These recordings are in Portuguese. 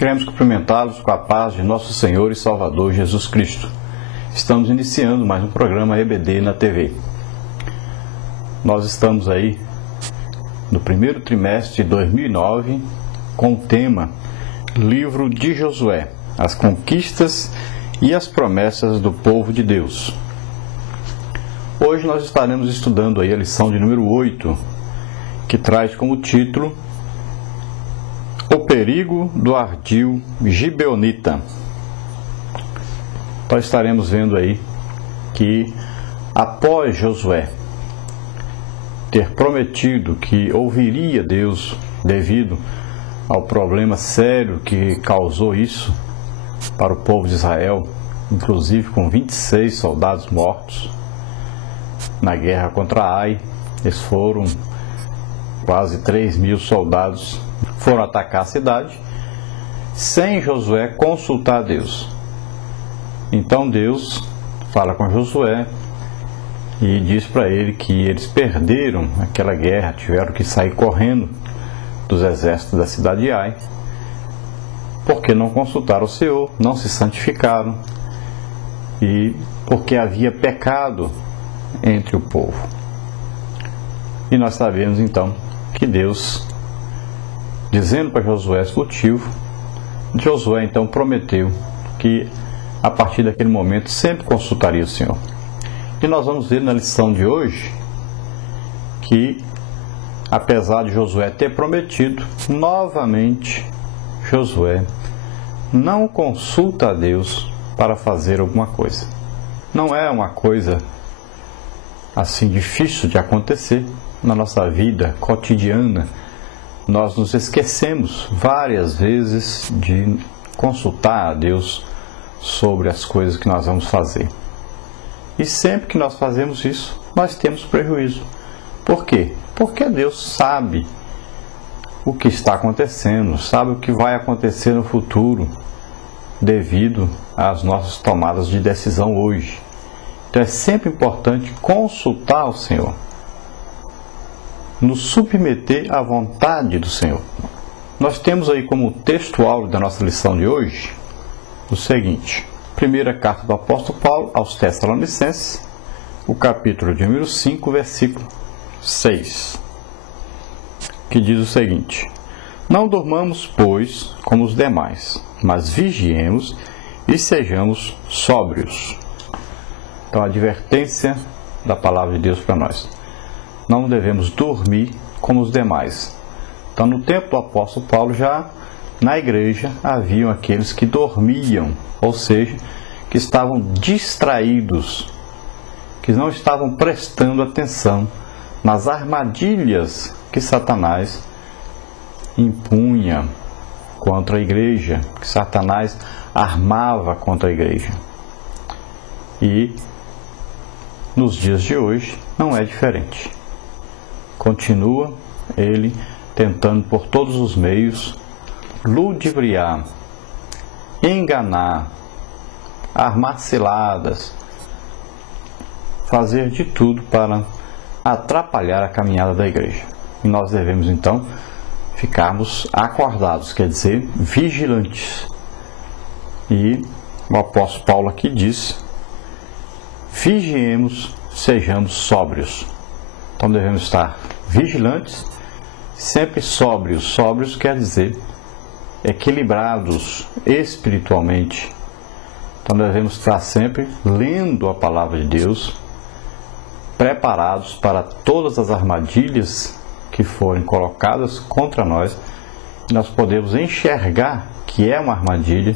Queremos cumprimentá-los com a paz de nosso Senhor e Salvador Jesus Cristo. Estamos iniciando mais um programa EBD na TV. Nós estamos aí no primeiro trimestre de 2009 com o tema Livro de Josué, as conquistas e as promessas do povo de Deus. Hoje nós estaremos estudando aí a lição de número 8, que traz como título O perigo do ardil gibeonita. Nós estaremos vendo aí que após Josué ter prometido que ouviria Deus devido ao problema sério que causou isso para o povo de Israel, inclusive com 26 soldados mortos na guerra contra Ai. Eles foram quase 3.000 soldados, foram atacar a cidade sem Josué consultar a Deus. Então Deus fala com Josué e diz para ele que eles perderam aquela guerra, tiveram que sair correndo dos exércitos da cidade de Ai, porque não consultaram o Senhor, não se santificaram e porque havia pecado entre o povo. E nós sabemos então que Deus, dizendo para Josué esse motivo, Josué então prometeu que a partir daquele momento sempre consultaria o Senhor. E nós vamos ver na lição de hoje que, apesar de Josué ter prometido, novamente Josué não consulta a Deus para fazer alguma coisa. Não é uma coisa assim difícil de acontecer na nossa vida cotidiana. Nós nos esquecemos várias vezes de consultar a Deus sobre as coisas que nós vamos fazer. E sempre que nós fazemos isso, nós temos prejuízo. Por quê? Porque Deus sabe o que está acontecendo, sabe o que vai acontecer no futuro, devido às nossas tomadas de decisão hoje. Então é sempre importante consultar o Senhor, nos submeter à vontade do Senhor. Nós temos aí como texto-alvo da nossa lição de hoje o seguinte: primeira carta do apóstolo Paulo aos Tessalonicenses, o capítulo de número 5, versículo 6, que diz o seguinte: Não dormamos, pois, como os demais, mas vigiemos e sejamos sóbrios. Então, a advertência da palavra de Deus para nós: não devemos dormir como os demais. Então, no tempo do apóstolo Paulo, já na igreja haviam aqueles que dormiam, ou seja, que estavam distraídos, que não estavam prestando atenção nas armadilhas que Satanás impunha contra a igreja, que Satanás armava contra a igreja. E nos dias de hoje não é diferente. Continua ele tentando por todos os meios ludibriar, enganar, armar ciladas, fazer de tudo para atrapalhar a caminhada da igreja. E nós devemos então ficarmos acordados, quer dizer, vigilantes. E o apóstolo Paulo aqui diz: vigiemos, sejamos sóbrios. Então devemos estar vigilantes, sempre sóbrios. Sóbrios quer dizer equilibrados espiritualmente. Então devemos estar sempre lendo a palavra de Deus, preparados para todas as armadilhas que forem colocadas contra nós. E nós podemos enxergar que é uma armadilha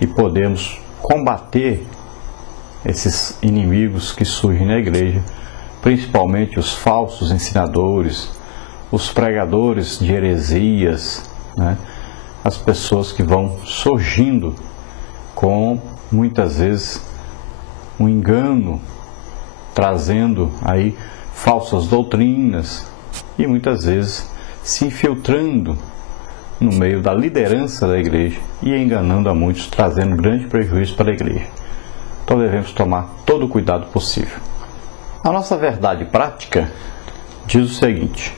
e podemos combater esses inimigos que surgem na igreja, principalmente os falsos ensinadores, os pregadores de heresias, né? As pessoas que vão surgindo com, muitas vezes, um engano, trazendo aí falsas doutrinas e muitas vezes se infiltrando no meio da liderança da igreja e enganando a muitos, trazendo grande prejuízo para a igreja. Então devemos tomar todo o cuidado possível. A nossa verdade prática diz o seguinte: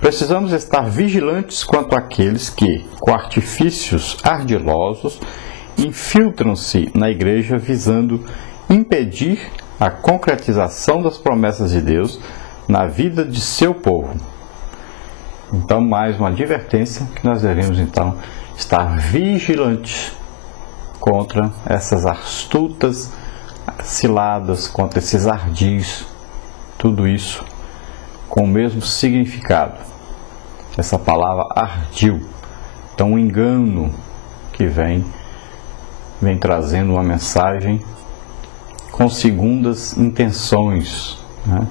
Precisamos estar vigilantes quanto àqueles que, com artifícios ardilosos, infiltram-se na igreja visando impedir a concretização das promessas de Deus na vida de seu povo. Então, mais uma advertência que nós devemos, então, estar vigilantes contra essas astutas ciladas, contra esses ardis, tudo isso com o mesmo significado. Essa palavra ardil, então um engano que vem trazendo uma mensagem com segundas intenções, né?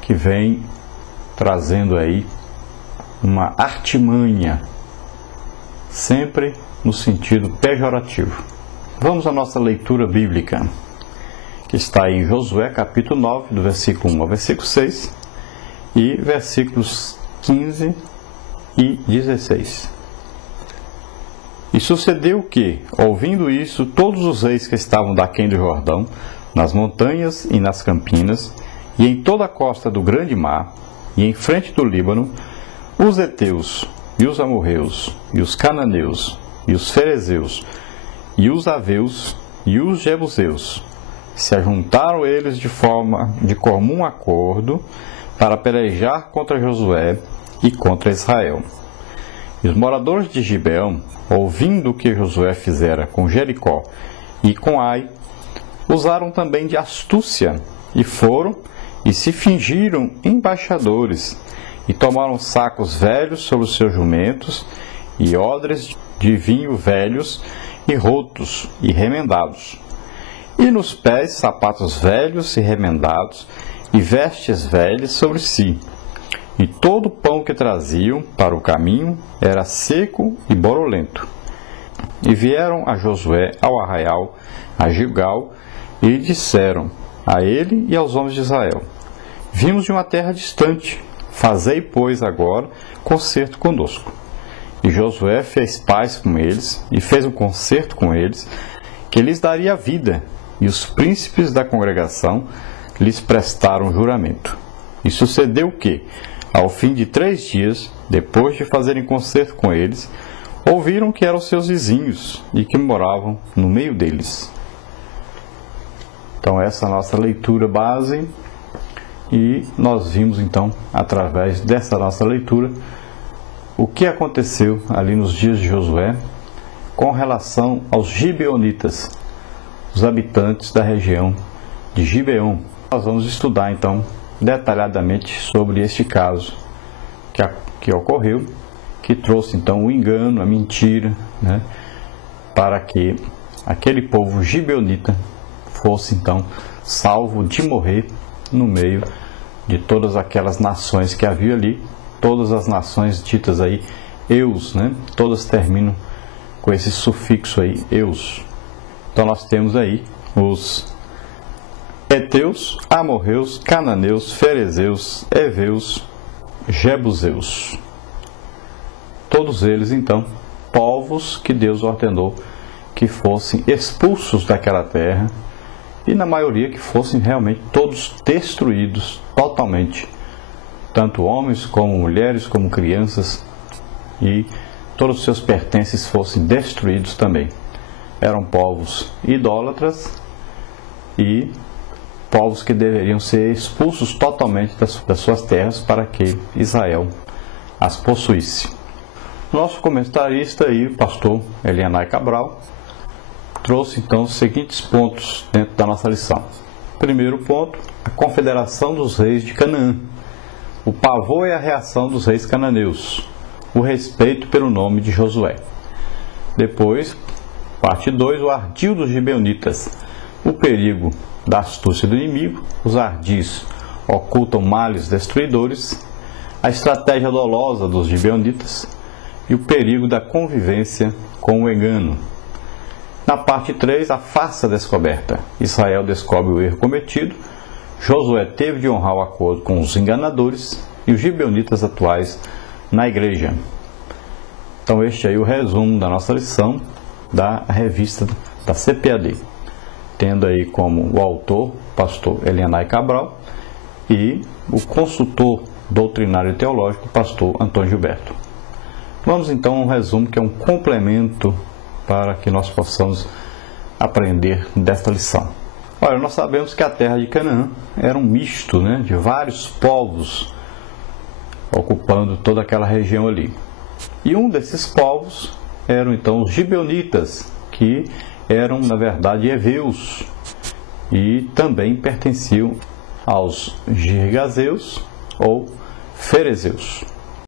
Que vem trazendo aí uma artimanha, sempre no sentido pejorativo. Vamos à nossa leitura bíblica, que está em Josué capítulo 9, do versículo 1 ao versículo 6, e versículos 15 e 16. E sucedeu que, ouvindo isso, todos os reis que estavam daquém do Jordão, nas montanhas e nas campinas, e em toda a costa do grande mar, e em frente do Líbano, os heteus, e os amorreus, e os cananeus, e os ferezeus, e os aveus, e os jebuseus, se ajuntaram eles de comum acordo para pelejar contra Josué e contra Israel. E os moradores de Gibeão, ouvindo o que Josué fizera com Jericó e com Ai, usaram também de astúcia, e foram e se fingiram embaixadores, e tomaram sacos velhos sobre os seus jumentos, e odres de vinho velhos, e rotos, e remendados. E nos pés sapatos velhos e remendados, e vestes velhas sobre si. E todo o pão que traziam para o caminho era seco e borolento. E vieram a Josué ao arraial, a Gilgal, e lhe disseram, a ele e aos homens de Israel, vimos de uma terra distante, fazei, pois, agora concerto conosco. E Josué fez paz com eles, e fez um concerto com eles, que lhes daria vida, e os príncipes da congregação lhes prestaram juramento. E sucedeu que, ao fim de 3 dias, depois de fazerem concerto com eles, ouviram que eram seus vizinhos e que moravam no meio deles. Então essa é a nossa leitura base, e nós vimos então, através dessa nossa leitura, o que aconteceu ali nos dias de Josué com relação aos gibeonitas, os habitantes da região de Gibeão. Nós vamos estudar então detalhadamente sobre este caso que ocorreu, que trouxe então o engano, a mentira, né, para que aquele povo gibeonita fosse então salvo de morrer no meio de todas aquelas nações que havia ali, todas as nações ditas aí eus, né, todas terminam com esse sufixo aí, eus. Então nós temos aí os heteus, amorreus, cananeus, ferezeus, heveus, jebuseus. Todos eles, então, povos que Deus ordenou que fossem expulsos daquela terra, e na maioria que fossem realmente todos destruídos totalmente, tanto homens como mulheres, como crianças, e todos os seus pertences fossem destruídos também. Eram povos idólatras e povos que deveriam ser expulsos totalmente das suas terras para que Israel as possuísse. Nosso comentarista aí, o pastor Elianai Cabral, trouxe então os seguintes pontos dentro da nossa lição. Primeiro ponto, a confederação dos reis de Canaã, o pavor e a reação dos reis cananeus, o respeito pelo nome de Josué. Depois, parte 2, o ardil dos gibeonitas, o perigo da astúcia do inimigo, os ardis ocultam males destruidores, a estratégia dolosa dos gibeonitas e o perigo da convivência com o engano. Na parte 3, a farsa descoberta. Israel descobre o erro cometido, Josué teve de honrar o acordo com os enganadores e os gibeonitas atuais na igreja. Então este aí é o resumo da nossa lição da revista da CPAD, tendo aí como o autor, pastor Elianai Cabral, e o consultor doutrinário e teológico, pastor Antônio Gilberto. Vamos então a um resumo que é um complemento para que nós possamos aprender desta lição. Olha, nós sabemos que a terra de Canaã era um misto, de vários povos ocupando toda aquela região ali. E um desses povos eram então os gibeonitas, que eram na verdade heveus e também pertenciam aos girgazeus ou ferezeus.